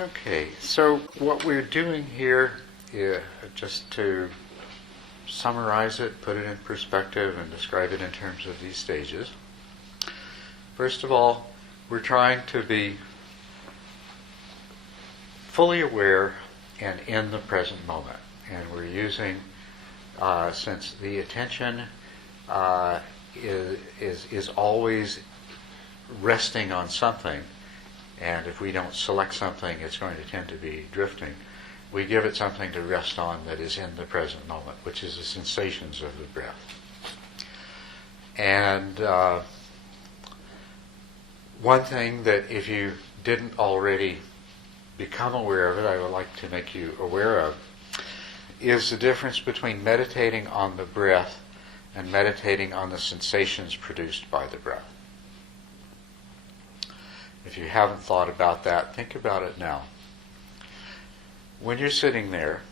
Okay, so what we're doing here, just to summarize it, put it in perspective, and describe it in terms of these stages. First of all, we're trying to be fully aware and in the present moment. And we're using, since the attention is always resting on something, and if we don't select something, it's going to tend to be drifting. We give it something to rest on that is in the present moment, which is the sensations of the breath. And one thing that if you didn't already become aware of it, I would like to make you aware of, is the difference between meditating on the breath and meditating on the sensations produced by the breath. If you haven't thought about that, think about it now. When you're sitting there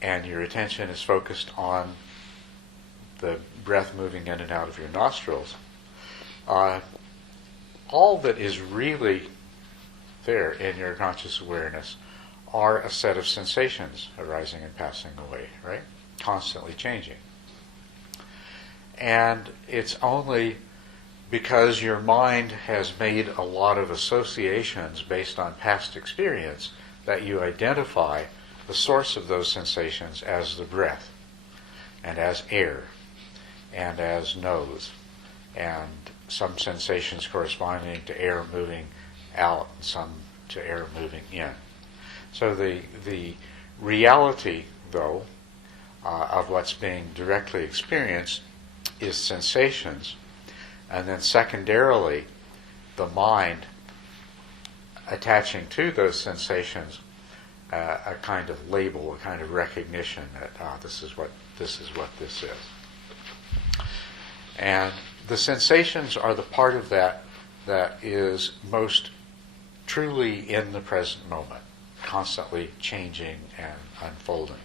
and your attention is focused on the breath moving in and out of your nostrils, all that is really there in your conscious awareness are a set of sensations arising and passing away, right? Constantly changing. And it's only because your mind has made a lot of associations based on past experience that you identify the source of those sensations as the breath, and as air, and as nose, and some sensations corresponding to air moving out, and some to air moving in. So the reality, though, of what's being directly experienced is sensations, and then secondarily, the mind attaching to those sensations a kind of label, a kind of recognition that this is what this is. And the sensations are the part of that is most truly in the present moment, constantly changing and unfolding.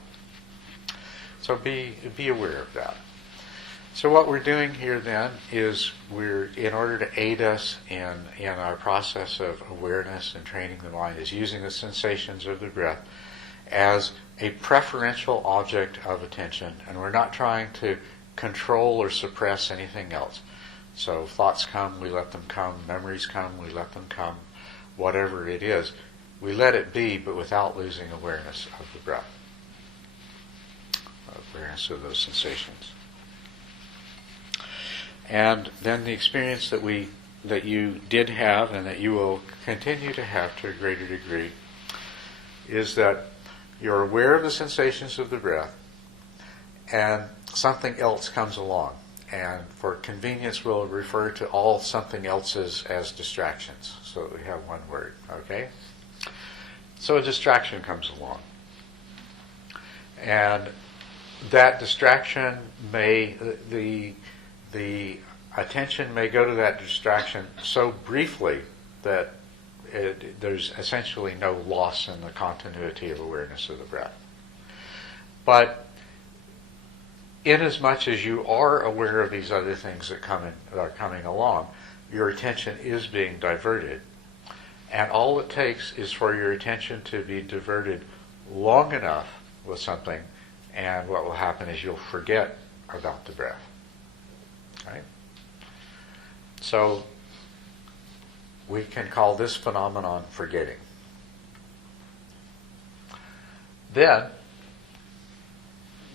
So be aware of that. So what we're doing here then is in order to aid us in our process of awareness and training the mind, is using the sensations of the breath as a preferential object of attention, and we're not trying to control or suppress anything else. So thoughts come, we let them come. Memories come, we let them come. Whatever it is, we let it be, but without losing awareness of the breath, awareness of those sensations. And then the experience that you did have and that you will continue to have to a greater degree is that you're aware of the sensations of the breath and something else comes along. And for convenience, we'll refer to all something else's as distractions, so that we have one word, okay? So a distraction comes along. And that distraction the attention may go to that distraction so briefly that there's essentially no loss in the continuity of awareness of the breath. But inasmuch as you are aware of these other things that are coming along, your attention is being diverted. And all it takes is for your attention to be diverted long enough with something, and what will happen is you'll forget about the breath. Right? So we can call this phenomenon forgetting. Then,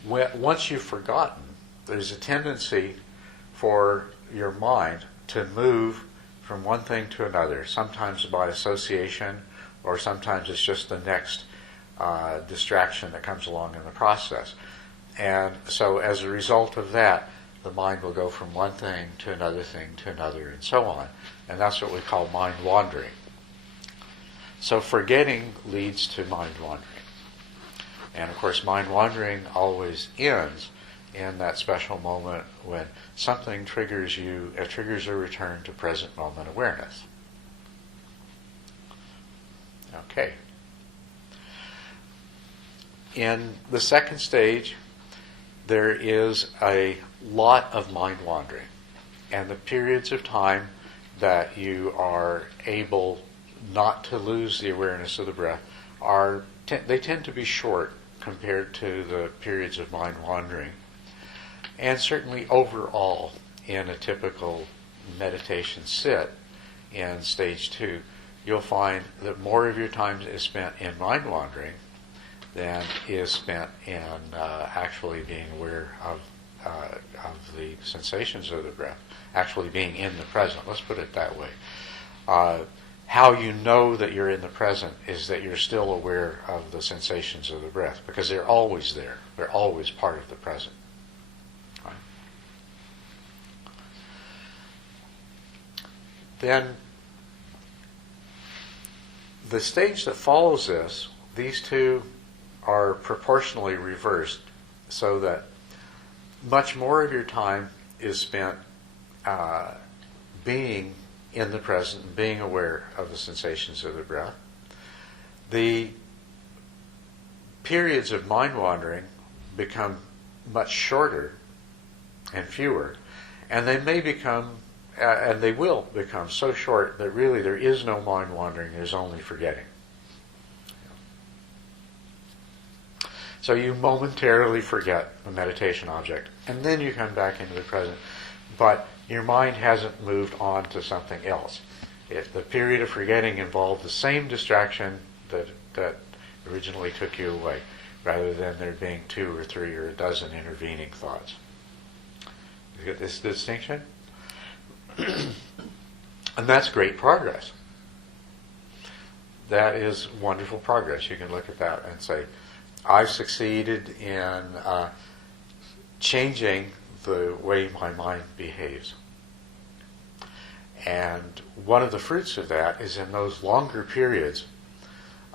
once you've forgotten, there's a tendency for your mind to move from one thing to another, sometimes by association, or sometimes it's just the next distraction that comes along in the process. And so as a result of that, the mind will go from one thing to another thing to another, and so on. And that's what we call mind wandering. So forgetting leads to mind wandering. And of course, mind wandering always ends in that special moment when something triggers a return to present moment awareness. Okay. In the second stage, there is a lot of mind wandering. And the periods of time that you are able not to lose the awareness of the breath they tend to be short compared to the periods of mind wandering. And certainly overall, in a typical meditation sit in stage 2, you'll find that more of your time is spent in mind wandering than is spent in actually being aware of the sensations of the breath, actually being in the present. Let's put it that way. How you know that you're in the present is that you're still aware of the sensations of the breath, because they're always there. They're always part of the present. Right? Then the stage that follows this, these two are proportionally reversed, so that much more of your time is spent being in the present and being aware of the sensations of the breath. The periods of mind wandering become much shorter and fewer, and they may become, and they will become so short that really there is no mind wandering, there's only forgetting. So you momentarily forget the meditation object, and then you come back into the present, but your mind hasn't moved on to something else. The period of forgetting involved the same distraction that originally took you away, rather than there being 2 or 3 or a dozen intervening thoughts. You get this distinction? And that's great progress. That is wonderful progress. You can look at that and say, I've succeeded in changing the way my mind behaves. And one of the fruits of that is in those longer periods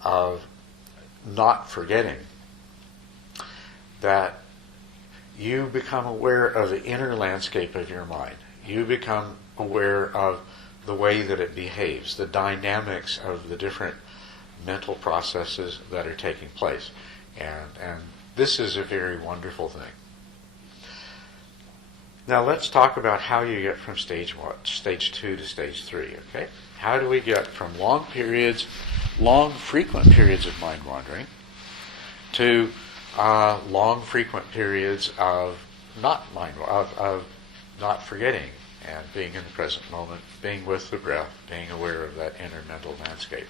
of not forgetting, that you become aware of the inner landscape of your mind. You become aware of the way that it behaves, the dynamics of the different mental processes that are taking place. And this is a very wonderful thing. Now let's talk about how you get from stage 2 to stage 3, okay? How do we get from long, frequent periods of mind wandering to long, frequent periods of not forgetting and being in the present moment, being with the breath, being aware of that inner mental landscape?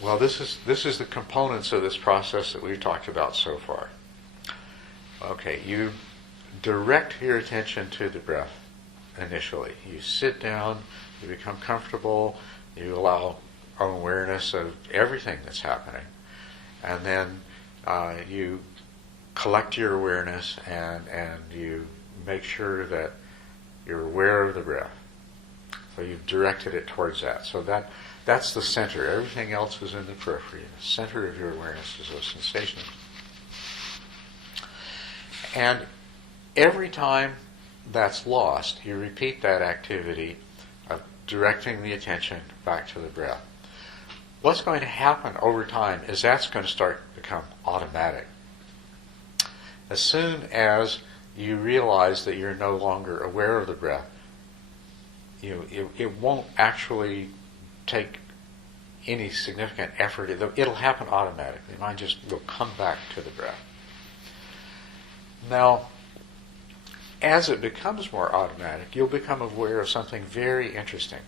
Well, this is the components of this process that we've talked about so far. Okay, you direct your attention to the breath initially. You sit down, you become comfortable, you allow awareness of everything that's happening, and then you collect your awareness and you make sure that you're aware of the breath. So you've directed it towards that. So that's the center. Everything else is in the periphery. The center of your awareness is those sensations. And every time that's lost, you repeat that activity of directing the attention back to the breath. What's going to happen over time is that's going to start to become automatic. As soon as you realize that you're no longer aware of the breath, it won't actually take any significant effort. It'll happen automatically. The mind just will come back to the breath. Now, as it becomes more automatic, you'll become aware of something very interesting.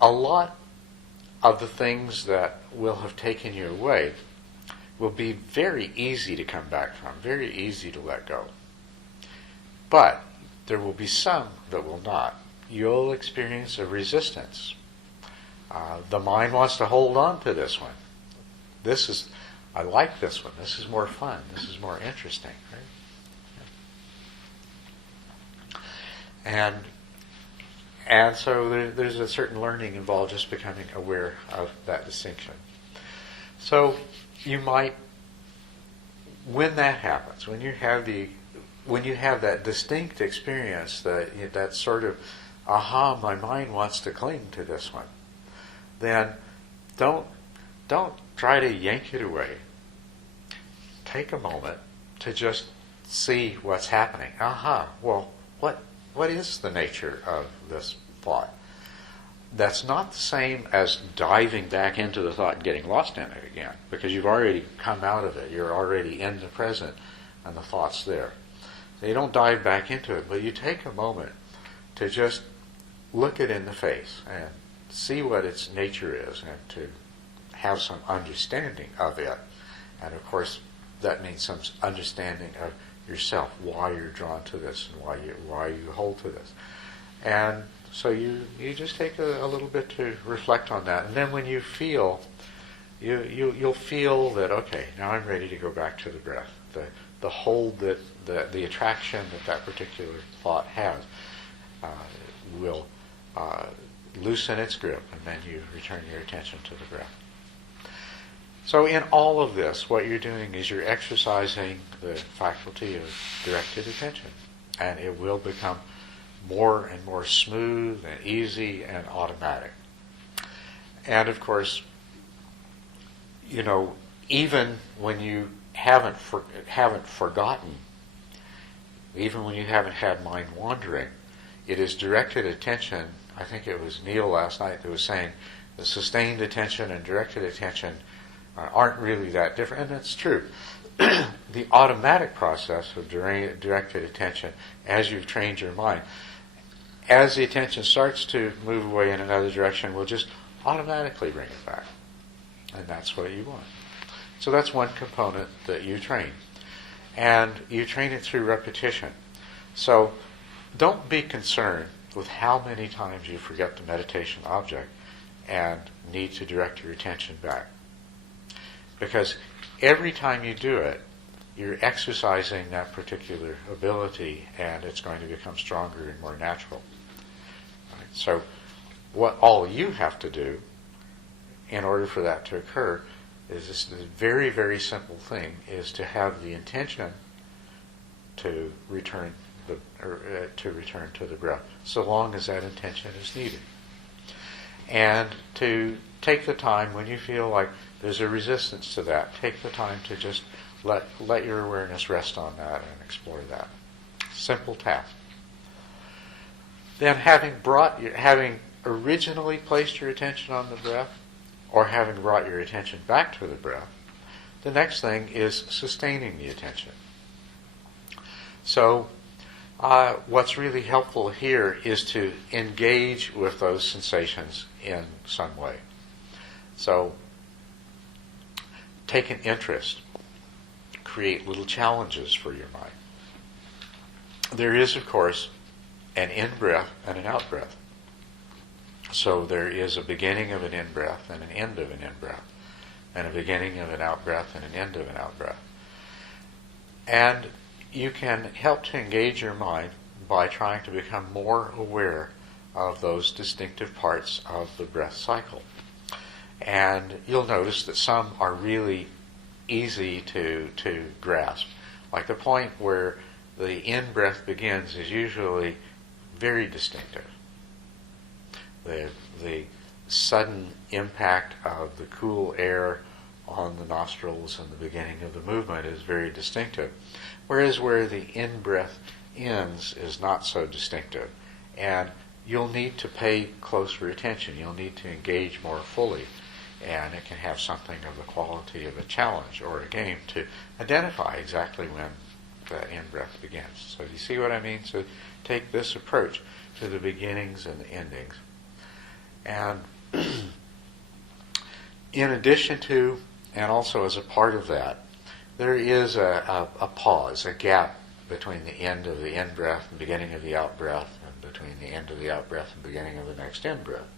A lot of the things that will have taken you away will be very easy to come back from, very easy to let go. But there will be some that will not. You'll experience a resistance. The mind wants to hold on to this one. I like this one. This is more fun. This is more interesting. Right? And so there's a certain learning involved just becoming aware of that distinction. So you might, when that happens, when you have that distinct experience, that sort of, aha, my mind wants to cling to this one, then don't try to yank it away. Take a moment to just see what's happening. Aha, well, what is the nature of this thought? that's not the same as diving back into the thought and getting lost in it again, because you've already come out of it. You're already in the present, and the thought's there. So you don't dive back into it, but you take a moment to just look it in the face and see what its nature is, and to have some understanding of it. And of course, that means some understanding of yourself, why you're drawn to this, and why you hold to this. And so you just take a little bit to reflect on that, and then when you feel, you'll feel that, okay, now I'm ready to go back to the breath. The hold that the attraction that particular thought has will loosen its grip, and then you return your attention to the breath. So in all of this, what you're doing is you're exercising the faculty of directed attention, and it will become more and more smooth and easy and automatic. And of course, even when you haven't forgotten, even when you haven't had mind wandering, it is directed attention. I think it was Neil last night that was saying the sustained attention and directed attention aren't really that different, and that's true. The automatic process of directed attention, as you've trained your mind, as the attention starts to move away in another direction, will just automatically bring it back. And that's what you want. So that's one component that you train. And you train it through repetition. So don't be concerned with how many times you forget the meditation object and need to direct your attention back. Because every time you do it, you're exercising that particular ability, and it's going to become stronger and more natural. Right? So what all you have to do in order for that to occur is this very, very simple thing, is to have the intention to return to the breath, so long as that intention is needed. And to take the time when you feel like there's a resistance to that, take the time to just let your awareness rest on that and explore that. Simple task. Then having originally placed your attention on the breath, or having brought your attention back to the breath, the next thing is sustaining the attention. So what's really helpful here is to engage with those sensations in some way. So take an interest. Create little challenges for your mind. There is, of course, an in-breath and an out-breath. So there is a beginning of an in-breath and an end of an in-breath, and a beginning of an out-breath and an end of an out-breath. And you can help to engage your mind by trying to become more aware of those distinctive parts of the breath cycle. And you'll notice that some are really easy to grasp. Like the point where the in-breath begins is usually very distinctive. The sudden impact of the cool air on the nostrils and the beginning of the movement is very distinctive. Whereas where the in-breath ends is not so distinctive. And you'll need to pay closer attention. You'll need to engage more fully. And it can have something of the quality of a challenge or a game to identify exactly when the in-breath begins. So do you see what I mean? So take this approach to the beginnings and the endings. And in addition to, and also as a part of that, there is a pause, a gap between the end of the in-breath and beginning of the out-breath, and between the end of the out-breath and beginning of the next in-breath.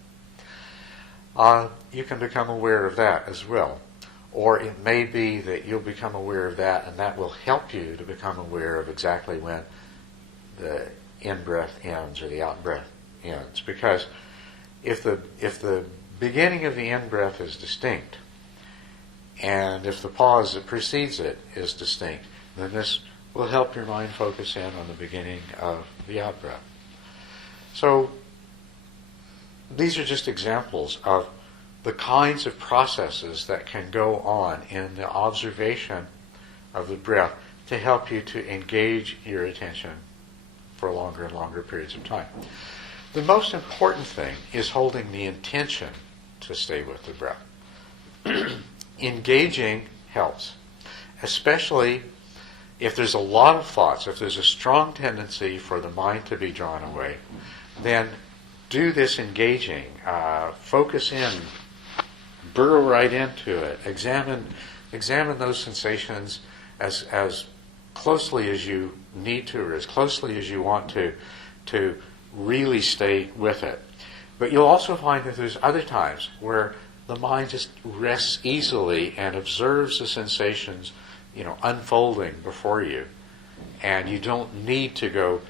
You can become aware of that as well. Or it may be that you'll become aware of that, and that will help you to become aware of exactly when the in-breath ends or the out-breath ends. Because if the beginning of the in-breath is distinct, and if the pause that precedes it is distinct, then this will help your mind focus in on the beginning of the out-breath. So these are just examples of the kinds of processes that can go on in the observation of the breath to help you to engage your attention for longer and longer periods of time. The most important thing is holding the intention to stay with the breath. Engaging helps, especially if there's a lot of thoughts, if there's a strong tendency for the mind to be drawn away, then do this engaging. Focus in, burrow right into it. Examine those sensations as closely as you need to, or as closely as you want to really stay with it. But you'll also find that there's other times where the mind just rests easily and observes the sensations, unfolding before you, and you don't need to go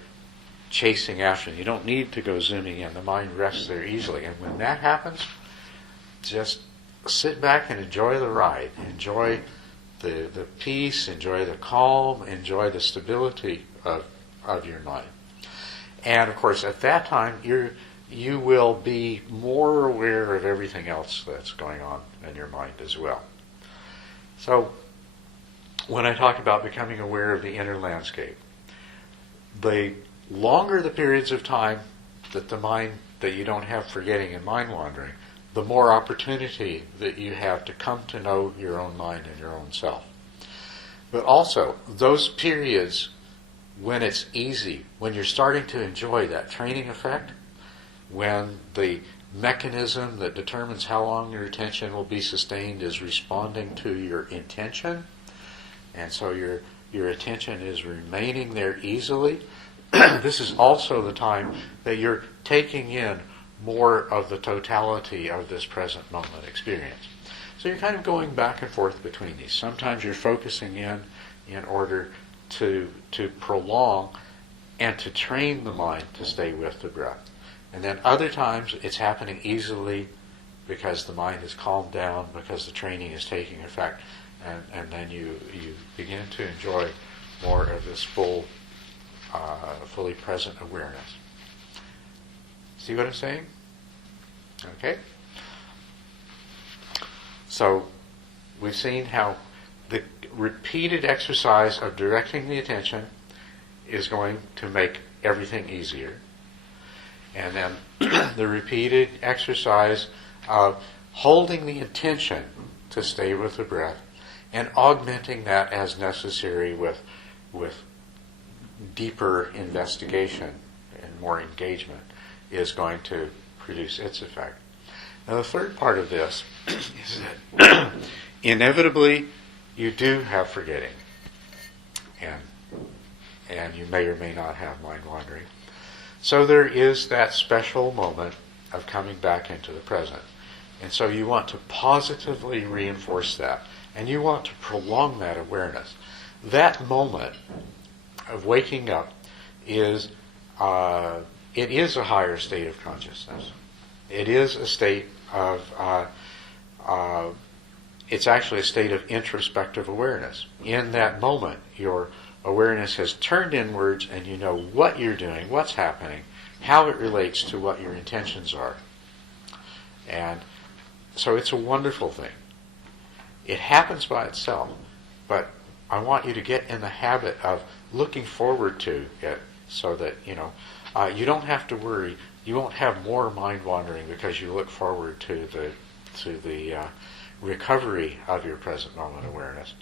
chasing after them. You don't need to go zooming in. The mind rests there easily, and when that happens, just sit back and enjoy the ride. Enjoy the peace. Enjoy the calm. Enjoy the stability of your mind. And of course, at that time, you will be more aware of everything else that's going on in your mind as well. So, when I talk about becoming aware of the inner landscape, the longer the periods of time that you don't have forgetting and mind wandering, the more opportunity that you have to come to know your own mind and your own self. But also, those periods when it's easy, when you're starting to enjoy that training effect, when the mechanism that determines how long your attention will be sustained is responding to your intention, and so your attention is remaining there easily, this is also the time that you're taking in more of the totality of this present moment experience. So you're kind of going back and forth between these. Sometimes you're focusing in order to prolong and to train the mind to stay with the breath. And then other times it's happening easily because the mind has calmed down, because the training is taking effect, and then you begin to enjoy more of this fully present awareness. See what I'm saying? Okay? So we've seen how the repeated exercise of directing the attention is going to make everything easier. And then the repeated exercise of holding the intention to stay with the breath and augmenting that as necessary with deeper investigation and more engagement is going to produce its effect. Now the third part of this is that inevitably you do have forgetting, and you may or may not have mind wandering. So there is that special moment of coming back into the present. And so you want to positively reinforce that, and you want to prolong that awareness. That moment of waking up is it is a higher state of consciousness. It is a state of it's actually a state of introspective awareness. In that moment, your awareness has turned inwards, and you know what you're doing, what's happening, how it relates to what your intentions are. And so it's a wonderful thing. It happens by itself, but I want you to get in the habit of looking forward to it so that, you don't have to worry. You won't have more mind wandering because you look forward to the recovery of your present moment awareness.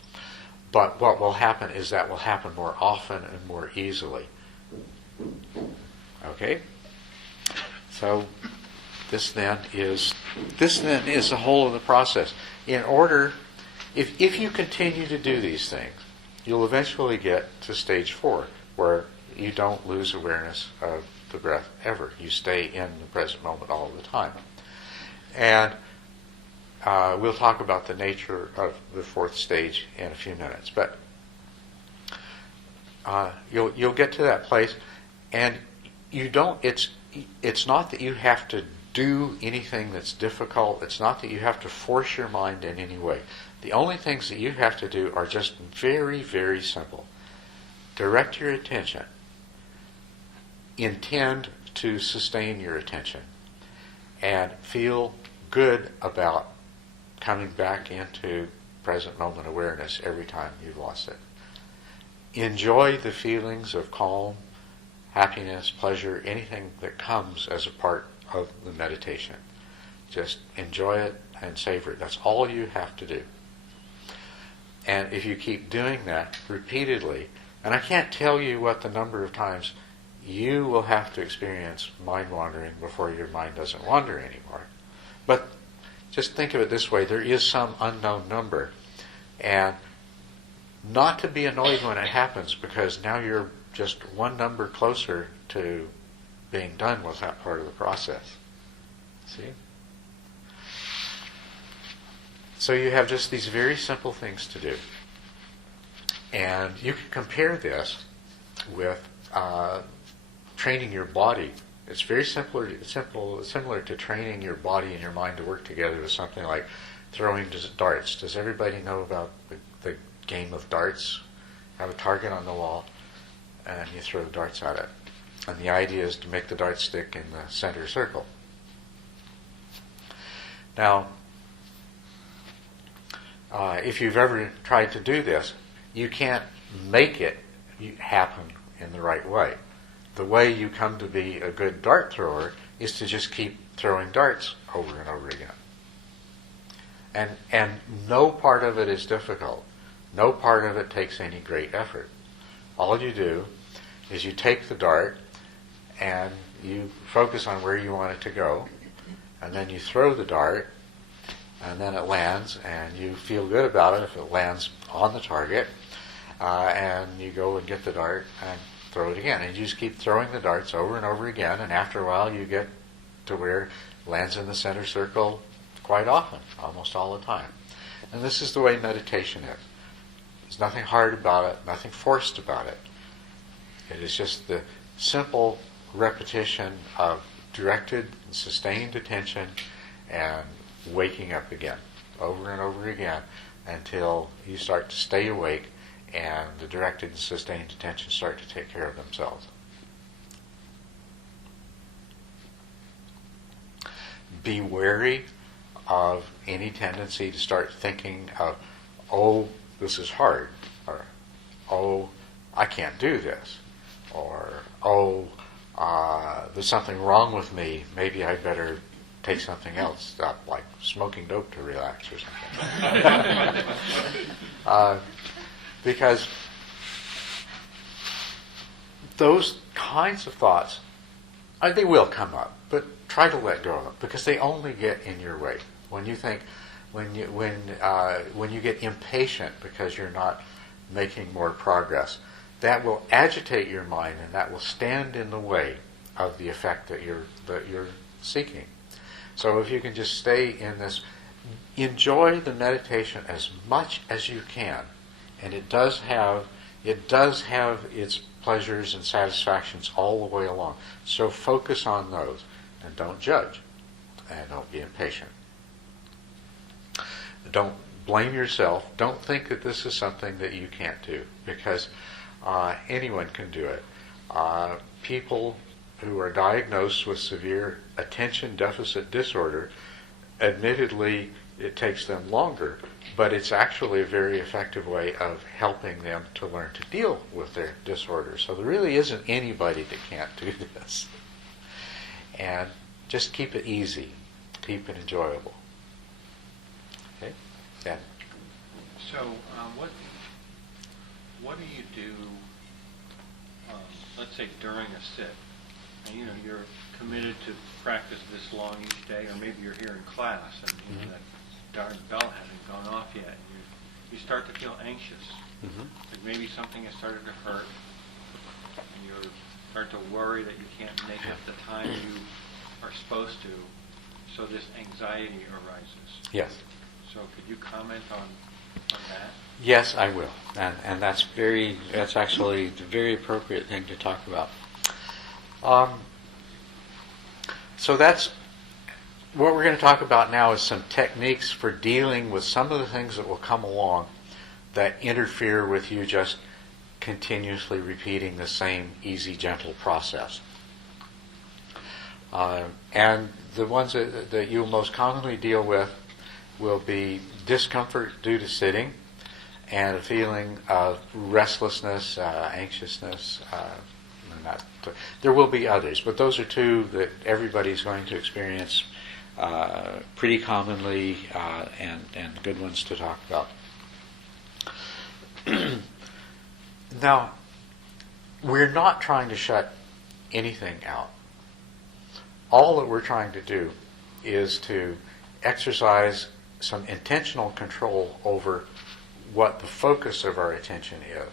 But what will happen is that will happen more often and more easily. Okay? So this then is the whole of the process. In order, if you continue to do these things, you'll eventually get to stage 4, where you don't lose awareness of the breath ever. You stay in the present moment all the time. And we'll talk about the nature of the 4th stage in a few minutes. But you'll get to that place, and you don't. It's not that you have to do anything that's difficult. It's not that you have to force your mind in any way. The only things that you have to do are just very, very simple. Direct your attention. Intend to sustain your attention. And feel good about coming back into present moment awareness every time you've lost it. Enjoy the feelings of calm, happiness, pleasure, anything that comes as a part of the meditation. Just enjoy it and savor it. That's all you have to do. And if you keep doing that repeatedly, and I can't tell you what the number of times you will have to experience mind wandering before your mind doesn't wander anymore. But just think of it this way, there is some unknown number. And not to be annoyed when it happens, because now you're just one number closer to being done with that part of the process. See? So you have just these very simple things to do. And you can compare this with training your body. It's very similar to training your body and your mind to work together with something like throwing darts. Does everybody know about the game of darts? Have a target on the wall, and you throw darts at it. And the idea is to make the dart stick in the center circle. Now, if you've ever tried to do this, you can't make it happen in the right way. The way you come to be a good dart thrower is to just keep throwing darts over and over again. And no part of it is difficult. No part of it takes any great effort. All you do is you take the dart and you focus on where you want it to go, and then you throw the dart, and then it lands, and you feel good about it if it lands on the target, and you go and get the dart and throw it again. And you just keep throwing the darts over and over again, and after a while you get to where it lands in the center circle quite often, almost all the time. And this is the way meditation is. There's nothing hard about it, nothing forced about it. It is just the simple repetition of directed and sustained attention and waking up again, over and over again, until you start to stay awake and the directed and sustained attention start to take care of themselves. Be wary of any tendency to start thinking of, oh, this is hard, or oh, I can't do this, or oh, there's something wrong with me, maybe I better take something else, like smoking dope to relax or something. Because those kinds of thoughts, they will come up, but try to let go of them, because they only get in your way. When you think, when you get impatient because you're not making more progress, that will agitate your mind, and that will stand in the way of the effect that you're seeking. So if you can just stay in this, enjoy the meditation as much as you can, and it does have its pleasures and satisfactions all the way along. So focus on those, and don't judge, and don't be impatient. Don't blame yourself. Don't think that this is something that you can't do, because anyone can do it. People who are diagnosed with severe attention deficit disorder, admittedly, it takes them longer, but it's actually a very effective way of helping them to learn to deal with their disorder. So there really isn't anybody that can't do this. And just keep it easy. Keep it enjoyable. Okay? Yeah. So, what do you do, let's say during a sit? And, you're committed to practice this long each day, or maybe you're here in class and that darn bell hasn't gone off yet, and you start to feel anxious. Like maybe something has started to hurt, and you start to worry that you can't make up the time you are supposed to, so this anxiety arises. Yes. So could you comment on that? Yes, I will. And that's actually the very appropriate thing to talk about. So that's what we're going to talk about now, is some techniques for dealing with some of the things that will come along that interfere with you just continuously repeating the same easy, gentle process. And the ones that you'll most commonly deal with will be discomfort due to sitting, and a feeling of restlessness, anxiousness, and that. There will be others, but those are two that everybody's going to experience pretty commonly, and good ones to talk about. Now, we're not trying to shut anything out. All that we're trying to do is to exercise some intentional control over what the focus of our attention is.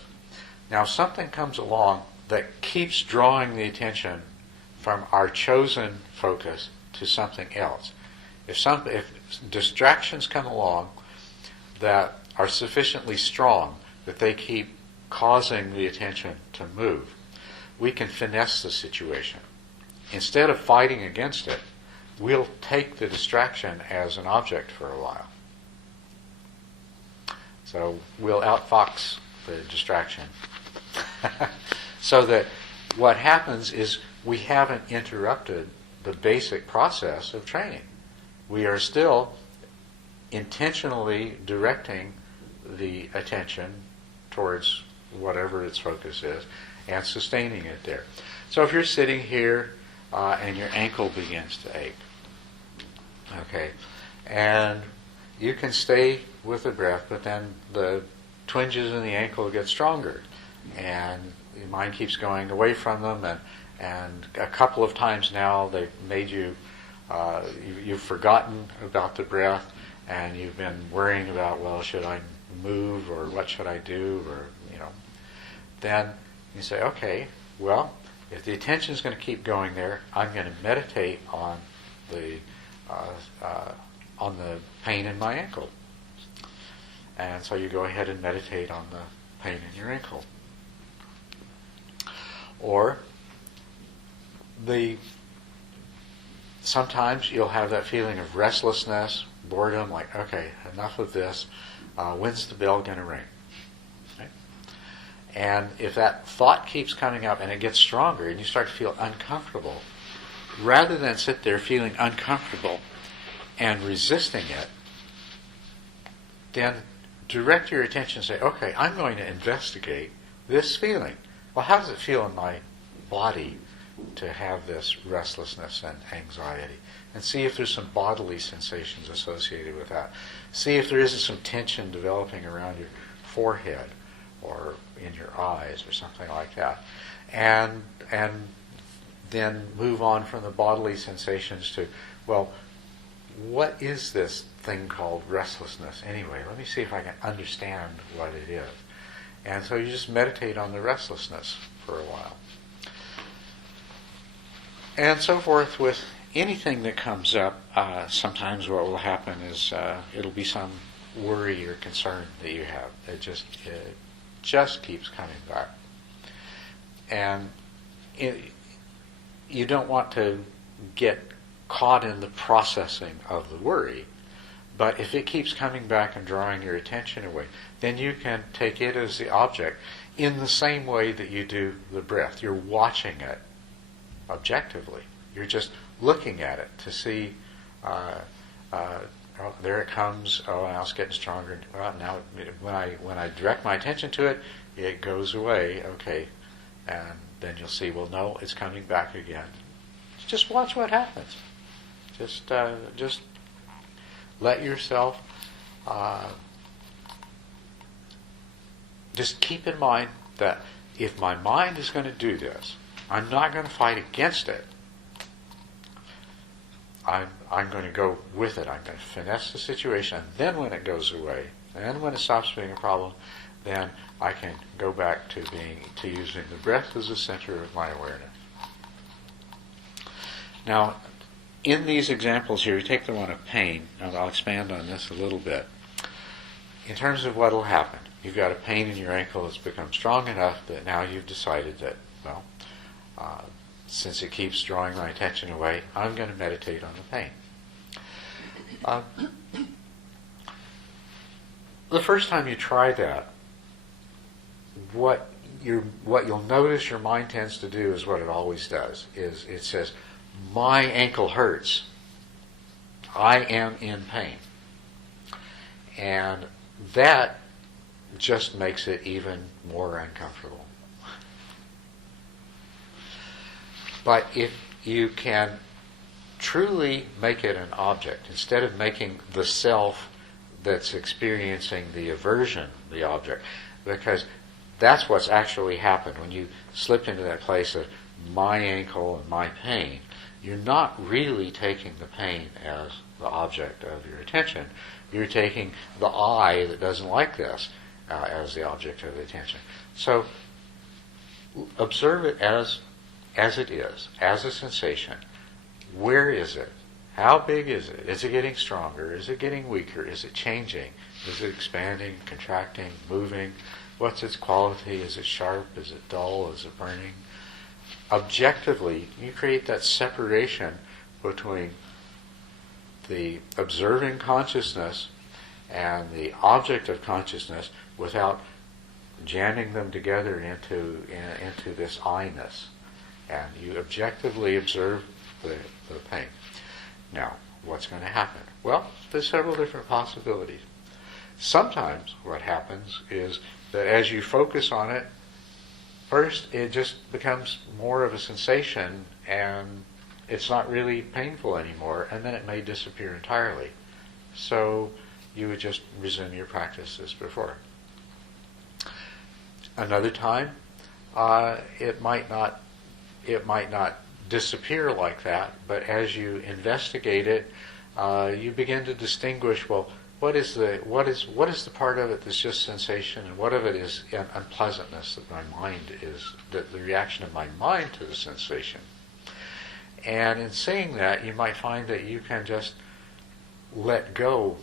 Now, if something comes along that keeps drawing the attention from our chosen focus to something else, if distractions come along that are sufficiently strong that they keep causing the attention to move, we can finesse the situation. Instead of fighting against it, we'll take the distraction as an object for a while. So we'll outfox the distraction. So that what happens is we haven't interrupted the basic process of training. We are still intentionally directing the attention towards whatever its focus is and sustaining it there. So if you're sitting here and your ankle begins to ache, okay, and you can stay with the breath, but then the twinges in the ankle get stronger, and your mind keeps going away from them, and a couple of times now they've made you, you've forgotten about the breath, and you've been worrying about, well, should I move, or what should I do, or, then you say, okay, well, if the attention is going to keep going there, I'm going to meditate on the pain in my ankle. And so you go ahead and meditate on the pain in your ankle. Or sometimes you'll have that feeling of restlessness, boredom, like, okay, enough of this. When's the bell going to ring? Right? And if that thought keeps coming up and it gets stronger and you start to feel uncomfortable, rather than sit there feeling uncomfortable and resisting it, then direct your attention and say, okay, I'm going to investigate this feeling. Well, how does it feel in my body to have this restlessness and anxiety? And see if there's some bodily sensations associated with that. See if there isn't some tension developing around your forehead or in your eyes or something like that. And then move on from the bodily sensations to, well, what is this thing called restlessness anyway? Let me see if I can understand what it is. And so you just meditate on the restlessness for a while. And so forth with anything that comes up. Sometimes what will happen is it'll be some worry or concern that you have. It just keeps coming back. And you don't want to get caught in the processing of the worry, but if it keeps coming back and drawing your attention away, then you can take it as the object in the same way that you do the breath. You're watching it objectively. You're just looking at it to see, oh, there it comes. Oh, now it's getting stronger. Well, now when I direct my attention to it, it goes away. Okay, and then you'll see. Well, no, it's coming back again. Just watch what happens. Just let yourself. Just keep in mind that if my mind is going to do this, I'm not going to fight against it. I'm going to go with it. I'm going to finesse the situation, and then when it goes away, and when it stops being a problem, then I can go back to using the breath as the center of my awareness. Now, in these examples here, you take the one of pain, and I'll expand on this a little bit. In terms of what will happen, you've got a pain in your ankle that's become strong enough that now you've decided that, well, since it keeps drawing my attention away, I'm going to meditate on the pain. The first time you try that, what you'll notice your mind tends to do is what it always does, is it says, my ankle hurts. I am in pain. And that just makes it even more uncomfortable. But if you can truly make it an object, instead of making the self that's experiencing the aversion the object, because that's what's actually happened when you slip into that place of my ankle and my pain. You're not really taking the pain as the object of your attention. You're taking the I that doesn't like this as the object of the attention. So observe it as it is, as a sensation. Where is it? How big is it? Is it getting stronger? Is it getting weaker? Is it changing? Is it expanding, contracting, moving? What's its quality? Is it sharp? Is it dull? Is it burning? Objectively, you create that separation between the observing consciousness and the object of consciousness without jamming them together into this I-ness. And you objectively observe the pain. Now, what's going to happen? Well, there's several different possibilities. Sometimes what happens is that as you focus on it, first it just becomes more of a sensation and it's not really painful anymore, and then it may disappear entirely. So you would just resume your practice as before. Another time, it might not disappear like that, but as you investigate it, you begin to distinguish, well, what is the part of it that's just sensation, and what of it is unpleasantness that my mind is, the reaction of my mind to the sensation. And in seeing that, you might find that you can just let go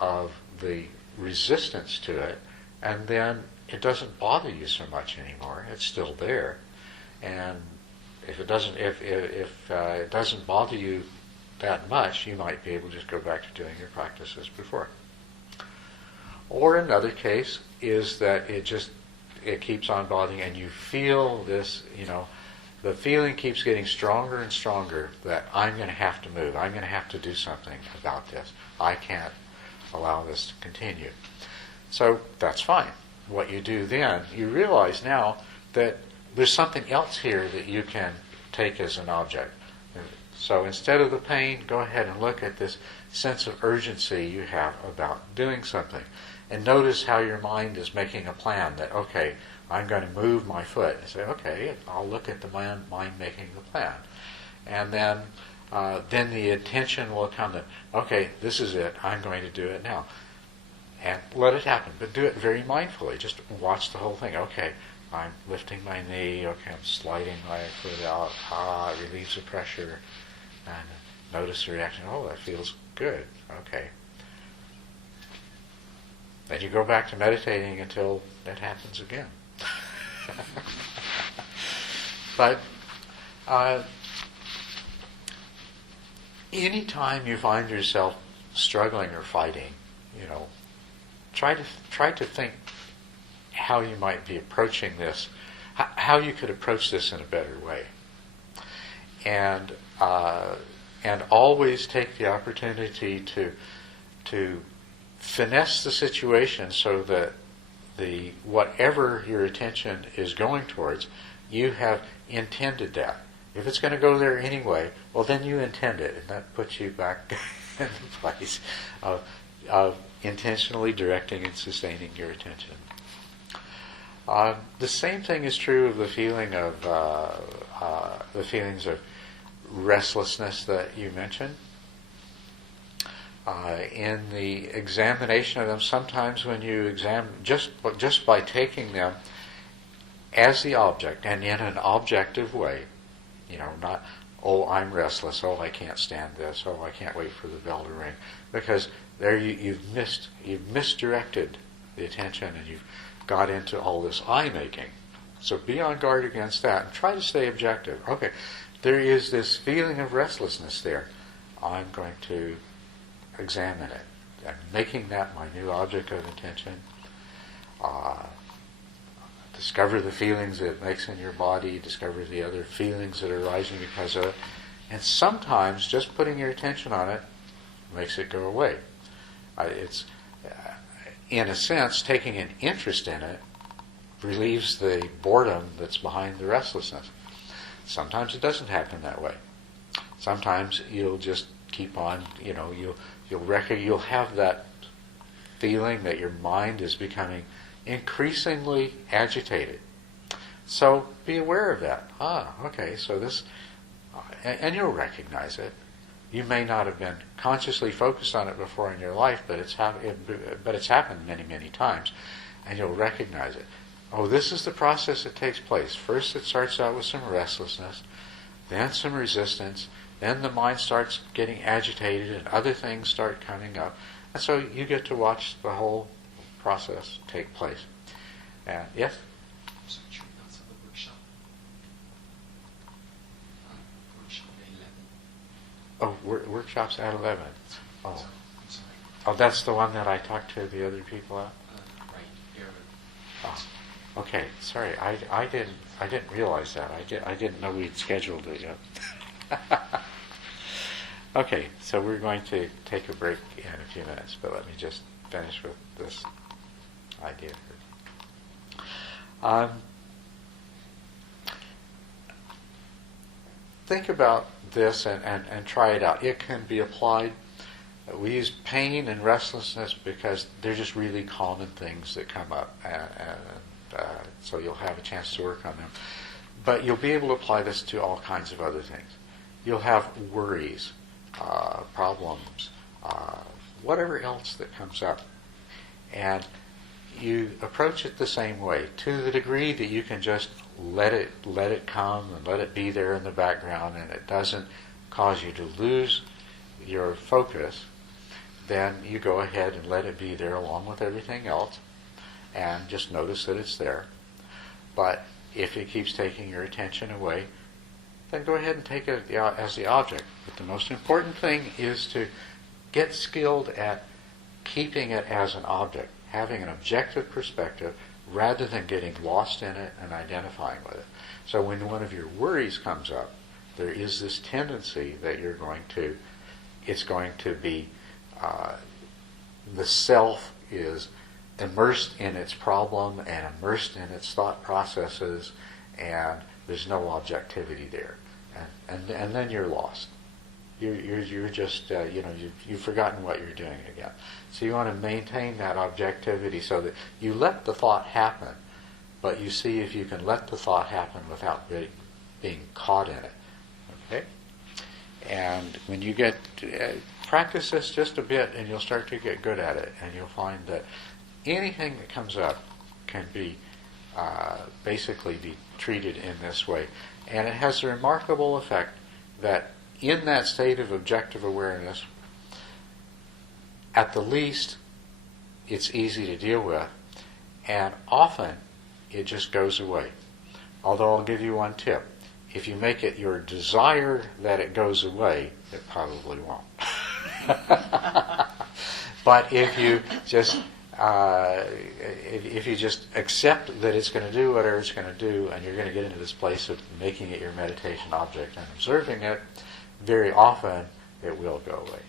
of the resistance to it, and then it doesn't bother you so much anymore. It's still there, and if it doesn't bother you that much, you might be able to just go back to doing your practice as before. Or another case is that it keeps on bothering, and you feel this, the feeling keeps getting stronger and stronger that I'm going to have to move. I'm going to have to do something about this. I can't allow this to continue. So that's fine. What you do then, you realize now that there's something else here that you can take as an object. So instead of the pain, go ahead and look at this sense of urgency you have about doing something. And notice how your mind is making a plan that, okay, I'm going to move my foot. And say, okay, I'll look at the mind making the plan. And then the attention will come that, okay, this is it, I'm going to do it now. And let it happen, but do it very mindfully. Just watch the whole thing. Okay, I'm lifting my knee, okay, I'm sliding my foot out, it relieves the pressure, and notice the reaction, oh, that feels good, okay. Then you go back to meditating until that happens again. But anytime you find yourself struggling or fighting, try to think how you might be approaching this, how you could approach this in a better way, and always take the opportunity to finesse the situation so that whatever your attention is going towards, you have intended that. If it's going to go there anyway, well, then you intend it, and that puts you back in the place of intentionally directing and sustaining your attention. The same thing is true of the feelings of restlessness that you mentioned. In the examination of them, sometimes when you examine, just by taking them as the object and in an objective way, not, oh, I'm restless, oh, I can't stand this, oh, I can't wait for the bell to ring, because there you've misdirected the attention and you've got into all this I-making. So be on guard against that and try to stay objective. Okay, there is this feeling of restlessness there. I'm going to examine it. I'm making that my new object of attention. Discover the feelings that it makes in your body. Discover the other feelings that are arising because of it. And sometimes just putting your attention on it makes it go away. It's, in a sense, taking an interest in it relieves the boredom that's behind the restlessness. Sometimes it doesn't happen that way. Sometimes you'll just keep on, you'll have that feeling that your mind is becoming increasingly agitated. So be aware of that. Okay, so this, and you'll recognize it. You may not have been consciously focused on it before in your life, but it's happened many, many times, and you'll recognize it. Oh, this is the process that takes place. First it starts out with some restlessness, then some resistance, then the mind starts getting agitated and other things start coming up. And so you get to watch the whole process take place. And yes? So that's at the workshop. Workshop at 11. Oh, workshops at 11. Oh. I'm sorry. Oh, that's the one that I talked to the other people at? Right. Here. Oh. Okay, sorry, I didn't realize that. I didn't know we'd scheduled it yet. Okay, so we're going to take a break in a few minutes, but let me just finish with this idea. Think about this and try it out. It can be applied. We use pain and restlessness because they're just really common things that come up, and so you'll have a chance to work on them. But you'll be able to apply this to all kinds of other things. You'll have worries, problems, whatever else that comes up. And you approach it the same way, to the degree that you can just let it come and let it be there in the background, and it doesn't cause you to lose your focus. Then you go ahead and let it be there along with everything else, and just notice that it's there. But if it keeps taking your attention away, then go ahead and take it as the object. But the most important thing is to get skilled at keeping it as an object, having an objective perspective rather than getting lost in it and identifying with it. So when one of your worries comes up, there is this tendency that it's going to be, the self is immersed in its problem and immersed in its thought processes, and there's no objectivity there, and then you're lost. You're just you've forgotten what you're doing again. So you want to maintain that objectivity so that you let the thought happen, but you see if you can let the thought happen without being caught in it. Okay, and when you get practice this just a bit, and you'll start to get good at it, and you'll find that anything that comes up can be basically be treated in this way. And it has a remarkable effect that in that state of objective awareness, at the least, it's easy to deal with, and often it just goes away. Although I'll give you one tip. If you make it your desire that it goes away, it probably won't. But if you just if you just accept that it's going to do whatever it's going to do, and you're going to get into this place of making it your meditation object and observing it, very often it will go away.